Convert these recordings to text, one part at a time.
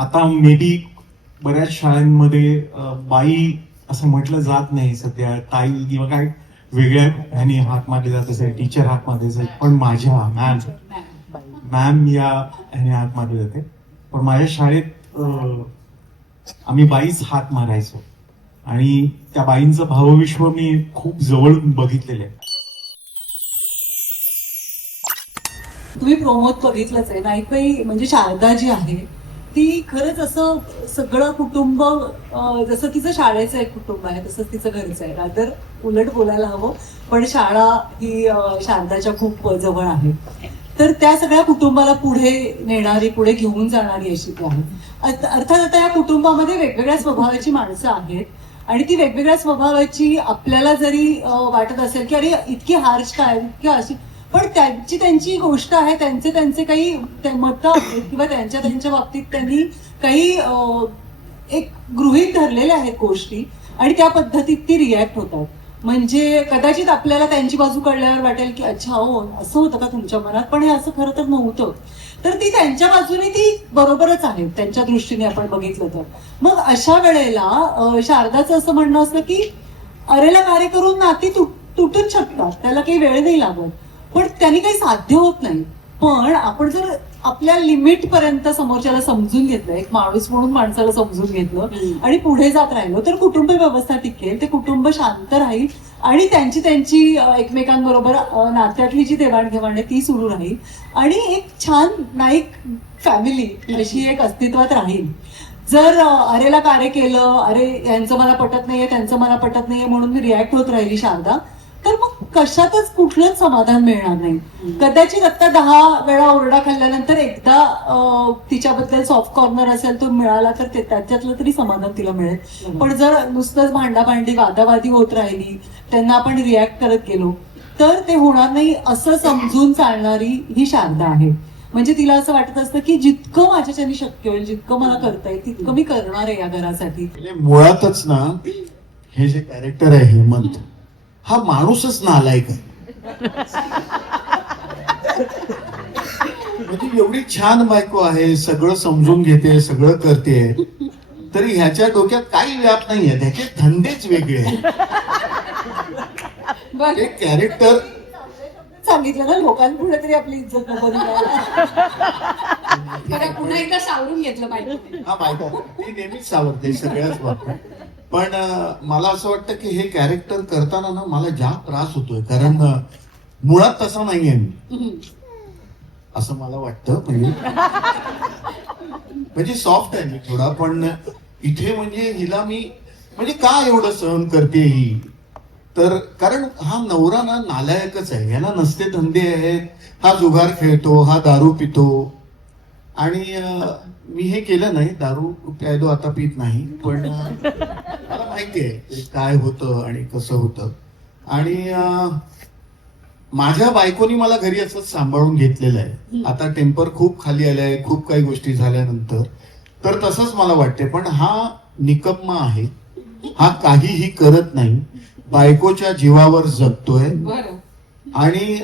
आता may be बऱ्याच शाळांमध्ये बाई असं म्हटलं जात नाही सध्या, ताई किंवा काय वेगळ्या ह्याने हाक मारले जात असेल, टीचर हाक मारले जाते, पण माझ्या मॅम या ह्याने हाक मारली जाते. पण माझ्या शाळेत आम्ही बाईच हाक मारायचो आणि त्या बाईंचं भावविश्व मी खूप जवळून बघितलेलं आहे. तुम्ही प्रोमोत बघितलंच आहे, नाईकबाई म्हणजे शारदा जी आहे ती खरंच असं सगळं कुटुंब, जसं तिचं शाळेचं एक कुटुंब आहे तसंच तिचं घरचं आहे. रादर उलट बोलायला हवं, पण शाळा ही शारदाच्या खूप जवळ आहे. तर त्या सगळ्या कुटुंबाला पुढे नेणारी, पुढे घेऊन जाणारी अशी ती आहे. अर्थात आता या कुटुंबामध्ये वेगवेगळ्या स्वभावाची माणसं आहेत आणि ती वेगवेगळ्या स्वभावाची आपल्याला जरी वाटत असेल की अरे इतकी हार्श काय, इतकी अशी, पण त्यांची गोष्ट आहे, त्यांचे काही मतं आहेत किंवा त्यांच्या बाबतीत त्यांनी काही एक गृहीत धरलेल्या आहेत गोष्टी आणि त्या पद्धतीत ती रिॲक्ट होतात. म्हणजे कदाचित आपल्याला त्यांची बाजू कळल्यावर वाटेल की अच्छा हो असं होतं का तुमच्या मनात, पण हे असं खरं तर नव्हतं. तर ती त्यांच्या बाजूने ती बरोबरच आहे त्यांच्या दृष्टीने आपण बघितलं तर. मग अशा वेळेला शारदाचं असं म्हणणं असतं की अरेला कार्य करून नाती तुटूच शकतात, त्याला काही वेळ नाही लागत, पण त्यांनी काही साध्य होत नाही. पण आपण जर आपल्या लिमिट पर्यंत समोरच्याला समजून घेतलं, एक माणूस म्हणून माणसाला समजून घेतलं आणि पुढे जात राहिलो तर कुटुंब व्यवस्था टिकेल, ते कुटुंब शांत राहील आणि त्यांची एकमेकांबरोबर नात्यातली जी देवाणघेवाण आहे ती सुरू राहील आणि एक छान नाईक फॅमिली अशी एक अस्तित्वात राहील. जर अरेला कार्य केलं, अरे यांचं मला पटत नाहीये, त्यांचं मला पटत नाहीये म्हणून मी रिॲक्ट होत राहिली शारदा, तर मग कशातच कुठलंच समाधान मिळणार नाही. कदाचित आता 10 वेळा ओरडा खाल्ल्यानंतर एकदा तिच्याबद्दल सॉफ्ट कॉर्नर असेल तो मिळाला तर त्याच्यातलं तरी समाधान तिला मिळेल. पण जर नुसतंच भांडाभांडी वादावादी होत राहिली, त्यांना आपण रिॲक्ट करत गेलो तर ते होणार नाही असं समजून चालणारी ही शारदा आहे. म्हणजे तिला असं वाटत असतं की जितकं माझ्याच्याने शक्य होईल, जितकं मला करता येईल तितकं मी करणार आहे या घरासाठी. मुळातच ना हे जे कॅरेक्टर आहे हेमंत, हा माणूसच नालायक आहे. म्हणजे एवढी छान बायको आहे, सगळं समजून घेते, सगळं करते, तरी ह्याच्या डोक्यात काही व्याप नाहीये, त्याचे धंदेच वेगळे आहेत. एक कॅरेक्टर सांगितलं ना लोकांपुढे तरी आपली इज्जत नको द्यायला. पुन्हा एकदा सावरून घेतलं पाहिजे. हा बायको ती नेहमीच सावरते सगळ्याच बाबतीत. पण मला असं वाटतं की हे कॅरेक्टर करताना ना मला जाम त्रास होतोय, कारण मुळात तसा नाहीये मी, असं मला वाटतं. म्हणजे सॉफ्ट आहे मी थोडा, पण इथे म्हणजे हिला मी म्हणजे का एवढं सहन करते ही, तर कारण हा नवरा ना नालायकच आहे, ह्याला नसते धंदे आहेत, हा जुगार खेळतो, हा दारू पितो आणि मी हे केलं नाही, दारू प्यायलो आता पित नाही, पण मला माहिती आहे काय होतं आणि कसं होतं. आणि माझ्या बायकोनी मला घरी असंच सांभाळून घेतलेलं आहे. आता टेम्पर खूप खाली आलाय, खूप काही गोष्टी झाल्यानंतर, तर तसंच मला वाटते. पण हा निकम्मा आहे, हा काहीही करत नाही, बायकोच्या जीवावर जगतोय आणि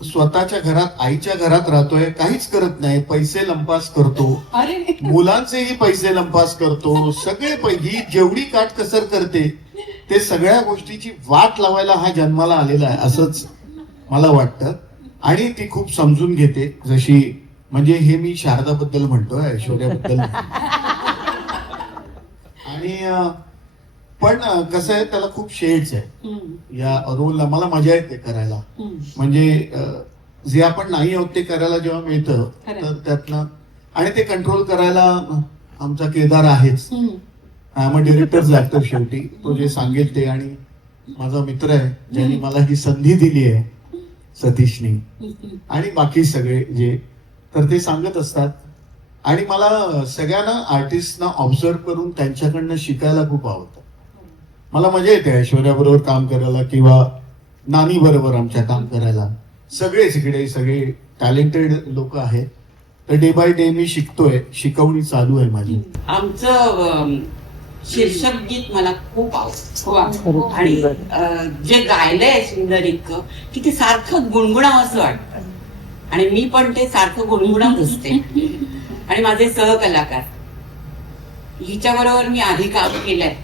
स्वतःच्या घरात, आईच्या घरात राहतोय, काहीच करत नाही, पैसे लंपास करतो, मुलांचेही पैसे लंपास करतो, सगळे ही जेवढी काटकसर करते ते सगळ्या गोष्टीची वाट लावायला हा जन्माला आलेला आहे असंच मला वाटतं. आणि ती खूप समजून घेते, जशी म्हणजे हे मी शारदाबद्दल म्हणतोय, ऐश्वर्याबद्दल. आणि पण कसं आहे, त्याला खूप शेड्स आहे या रोलला, मला मजा येते करायला. म्हणजे जे आपण नाही आहोत ते करायला जेव्हा मिळतं तर त्यातनं, आणि ते कंट्रोल करायला आमचा केदार आहेच, मग डिरेक्टरच लागतो शेवटी, तो जे सांगेल ते. आणि माझा मित्र आहे ज्यांनी मला ही संधी दिली आहे, सतीशनी, आणि बाकी सगळे जे, तर ते सांगत असतात. आणि मला सगळ्यांना आर्टिस्टना ऑब्झर्व करून त्यांच्याकडनं शिकायला खूप आवडतं. मला मजा येते ऐश्वर्या बरोबर काम करायला किंवा नानी बरोबर आमच्या काम करायला. सगळेच इकडे सगळे टॅलेंटेड लोक आहेत, तर डे बाय डे मी शिकतोय, शिकवणी चालू आहे माझी. आमचं शीर्षक गीत मला खूप आवडतं आणि जे गायलंय सुंदर इतकं की ते सारखं गुणगुणावं असं वाटतं, आणि मी पण ते सारखं गुणगुणावत असते. आणि माझे सहकलाकार हिच्याबरोबर मी आधी काम केलंय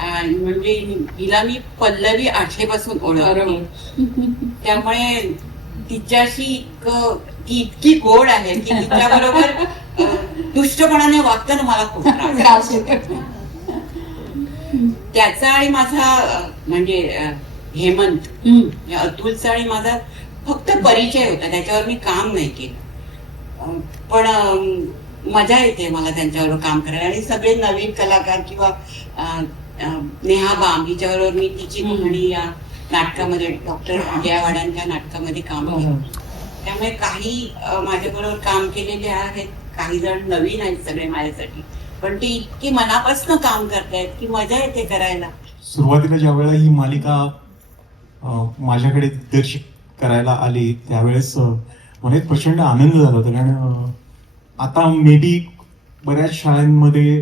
आणि म्हणजे हिला मी पल्लवी आठलेपासून ओळखते. त्यामुळे तिच्याशी ती इतकी गोड आहे की तिच्याबरोबर दुष्टपणाने वागताना मला खूप त्रास होतो. त्याचा आणि माझा म्हणजे हेमंत अतुलचा आणि माझा फक्त परिचय होता, त्याच्यावर मी काम नाही केलं. पण मजा येते मला त्यांच्याबरोबर काम करायला. आणि सगळे नवीन कलाकार किंवा नेहा बाम हिच्याबरोबर मी तिची कहाणी या नाटकामध्ये डॉक्टर विजयवाडांच्या नाटकामध्ये काम केलं. त्यामुळे काही माझ्याबरोबर काम केलेले आहेत, काही जण नवीन आहेत सगळे माझ्यासाठी, पण ते इतकी मनापासून काम करतायत की मजा येते करायला. सुरुवातीला ज्या वेळेला ही मालिका माझ्याकडे दिग्दर्शित करायला आली त्यावेळेस मला एक प्रचंड आनंद झाला होता. कारण आता मे बी बऱ्याच शाळांमध्ये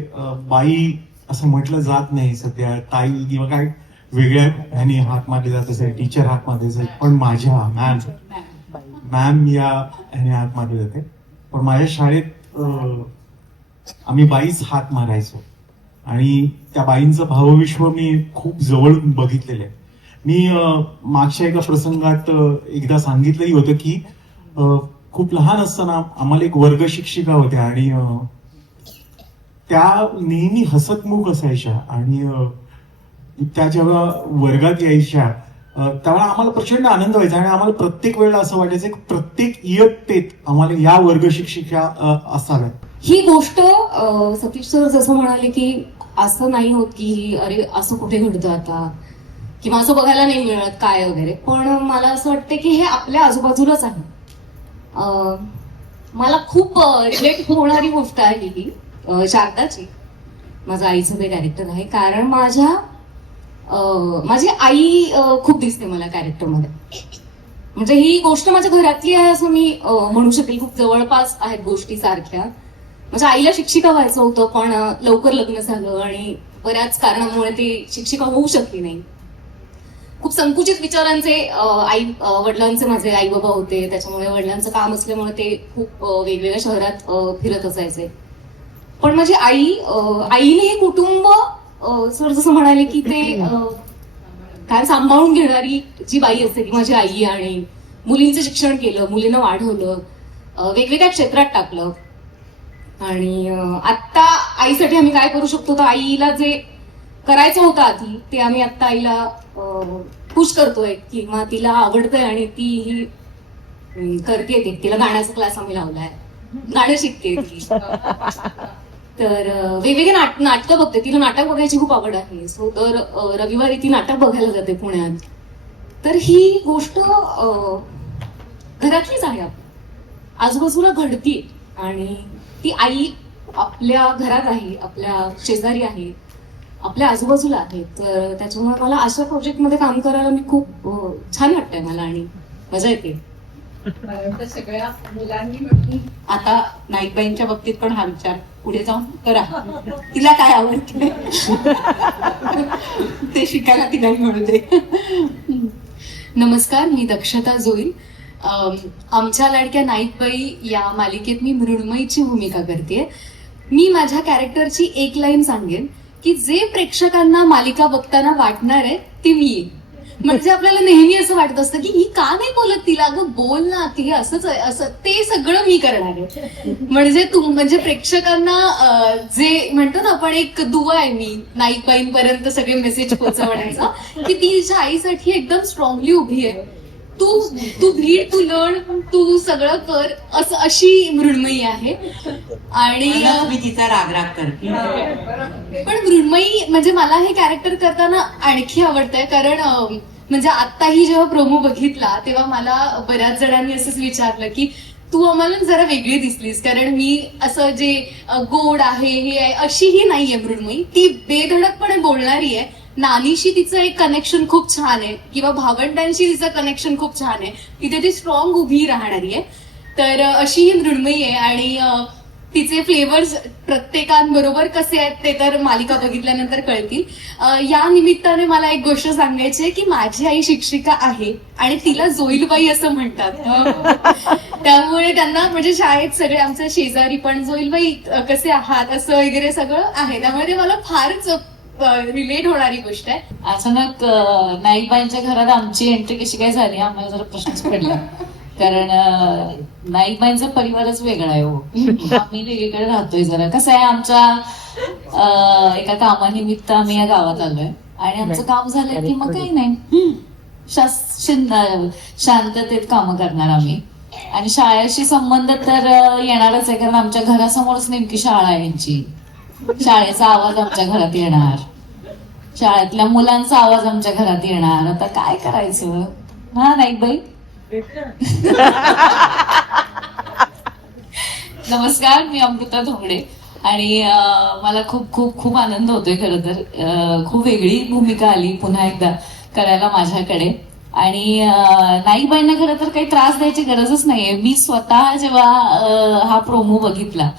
बाई असं म्हटलं जात नाही सध्या, ताई किंवा काय वेगळ्या ह्याने हाक मारले जात असेल, टीचर हाक मारले जाते, पण माझ्या मॅम या ह्याने हाक मारले जाते. पण माझ्या शाळेत आम्ही बाईच हाक मारायचो आणि त्या बाईंचं भावविश्व मी खूप जवळून बघितलेलं आहे. मी मागच्या एका प्रसंगात एकदा सांगितलंही होतं की खूप लहान असताना आम्हाला एक वर्ग शिक्षिका होत्या आणि त्या नेहमी हसतमुख असायच्या आणि त्या जेव्हा वर्गात यायच्या त्यावेळेला आम्हाला प्रचंड आनंद व्हायचा आणि आम्हाला प्रत्येक वेळेला असं वाटायचं की प्रत्येक इयत्तेत आम्हाला या वर्ग शिक्षिका असाव्यात. ही गोष्ट सतीश सर जसं म्हणाले की असं नाही होत की अरे असं कुठे घडतं आता किंवा असं बघायला नाही मिळत काय वगैरे, पण मला असं वाटतं की हे आपल्या आजूबाजूलाच आहे. मला खूप रिलेट होणारी गोष्ट आहे ही शारदाची. माझं आईचं ते कॅरेक्टर आहे कारण माझी आई खूप दिसते मला कॅरेक्टरमध्ये. म्हणजे ही गोष्ट माझ्या घरातली आहे असं मी म्हणू शकेल. खूप जवळपास आहेत गोष्टी सारख्या. माझ्या आईला शिक्षिका व्हायचं होतं पण लवकर लग्न झालं आणि बऱ्याच कारणामुळे ती शिक्षिका होऊ शकली नाही. खूप संकुचित विचारांचे आई वडिलांचे माझे आई बाबा होते, त्याच्यामुळे वडिलांचं काम असल्यामुळे ते खूप वेगवेगळ्या शहरात फिरत असायचे. पण माझी आईने हे कुटुंब सर जसं म्हणाले की ते काय सांभाळून घेणारी जी बाई असते ती माझी आई. आणि मुलींचं शिक्षण केलं, मुलींना वाढवलं, वेगवेगळ्या क्षेत्रात टाकलं. आणि आता आईसाठी आम्ही काय करू शकतो तर आईला जे करायचं होतं आधी ते आम्ही आता आईला पुश करतोय किंवा तिला आवडतंय आणि ती ही करते. तिला गाण्याचा क्लास आम्ही लावलाय, गाणं शिकते ती. तर वेगवेगळे नाटकं बघते. तिला नाटक बघायची खूप आवड आहे. सो तर रविवारी ती नाटक बघायला जाते पुण्यात. तर ही गोष्ट घरातलीच आहे, आजूबाजूला घडती आणि ती आई आपल्या घरात आहे, आपल्या शेजारी आहे, आपल्या आजूबाजूला आहे. तर त्याच्यामुळे मला अशा प्रोजेक्टमध्ये काम करायला मी खूप छान वाटतंय मला आणि मजा येते. सगळ्या मुलांनी मिळून आता नाईकबाईंच्या बाबतीत पण हा विचार पुढे जाऊन करा, तिला काय आवडते ते शिकायला तिला मिळू दे. नमस्कार, मी दक्षता जोईल. आमच्या लाडक्या नाईकबाई या मालिकेत मी मृण्मयीची भूमिका करते. मी माझ्या कॅरेक्टरची एक लाईन सांगेन की जे प्रेक्षकांना मालिका बघताना वाटणार आहे ती मी. म्हणजे आपल्याला नेहमी असं वाटत असतं की ही का नाही बोलत, तिला अगं बोल ना, ती असंच आहे, असं ते सगळं मी करणार आहे. म्हणजे प्रेक्षकांना जे म्हणतो ना आपण एक दुवा आहे मी नाईकबाईंपर्यंत सगळे मेसेज पोहोचवण्याचा की ती तिच्या आईसाठी एकदम स्ट्रॉंगली उभी आहे. तू भीड, तू लढ, तू सगळं कर, असं अशी मृण्मयी आहे. आणि मी तिचा रागराग करते. पण मृण्मयी म्हणजे मला हे कॅरेक्टर करताना आणखी आवडतंय कारण म्हणजे आत्ताही जेव्हा प्रोमो बघितला तेव्हा मला बऱ्याच जणांनी असंच विचारलं की तू आम्हाला जरा वेगळी दिसलीस. कारण मी असं जे गोड आहे हे आहे अशीही नाहीये मृण्मयी. ती बेधडकपणे बोलणारी आहे. नानीशी तिचं एक कनेक्शन खूप छान आहे किंवा भावंडांशी तिचं कनेक्शन खूप छान आहे. तिथे ती स्ट्रॉंग उभी राहणारी आहे. तर अशी ही मृण्मयी आहे आणि तिचे फ्लेवर्स प्रत्येकांबरोबर कसे आहेत ते तर मालिका बघितल्यानंतर कळतील. या निमित्ताने मला एक गोष्ट सांगायची आहे की माझी आई शिक्षिका आहे आणि तिला जोईलबाई असं म्हणतात. त्यामुळे त्यांना म्हणजे शाळेत सगळे आमच्या शेजारी पण जोईलबाई कसे आहात असं वगैरे सगळं आहे. त्यामुळे ते मला फारच रिलेट होणारी गोष्ट आहे. अचानक नाईकबाईंच्या घरात आमची एंट्री कशी काय झाली आम्हाला जरा प्रश्नच पडला. कारण नाईकबाईंचा परिवारच वेगळा आहे हो. आम्ही वेगळीकडे राहतोय जरा. कसं आहे आमच्या एका कामानिमित्त आम्ही या गावात आलोय आणि आमचं काम झालंय की मग काही नाही शांततेत कामं करणार आम्ही. आणि शाळेशी संबंध तर येणारच आहे कारण आमच्या घरासमोरच नेमकी शाळा आहे यांची. शाळेचा आवाज आमच्या घरात येणार, शाळेतल्या मुलांचा आवाज आमच्या घरात येणार. आता काय करायचं हा नाईकबाई. नमस्कार, मी अमृता धोंगडे आणि मला खूप खूप खूप आनंद होतोय. खरं तर खूप वेगळी भूमिका आली पुन्हा एकदा करायला माझ्याकडे. आणि नाईकबाईंना खरं तर काही त्रास द्यायची गरजच नाहीये. मी स्वतः जेव्हा हा प्रोमो बघितला,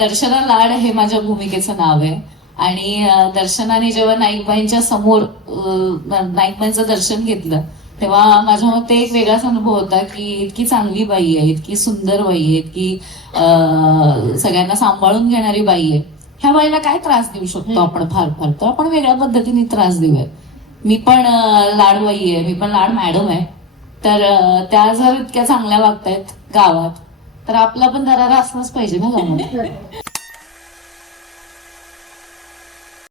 दर्शना लाड हे माझ्या भूमिकेचं नाव आहे आणि दर्शनाने जेव्हा नाईकबाईंच्या समोर नाईकबाईंचं दर्शन घेतलं तेव्हा माझ्या मते एक वेगळाच अनुभव होता की इतकी चांगली बाई आहे, इतकी सुंदर बाई आहे, इतकी सगळ्यांना सांभाळून घेणारी बाई आहे. ह्या बाईला काय त्रास देऊ शकतो आपण? फार फार तर आपण वेगळ्या पद्धतीने त्रास देऊया. मी पण लाडबाई आहे, मी पण लाड मॅडम आहे. तर त्या जर इतक्या चांगल्या वागतायत गावात तर आपला पण दरारा असलाच पाहिजे ना गावात.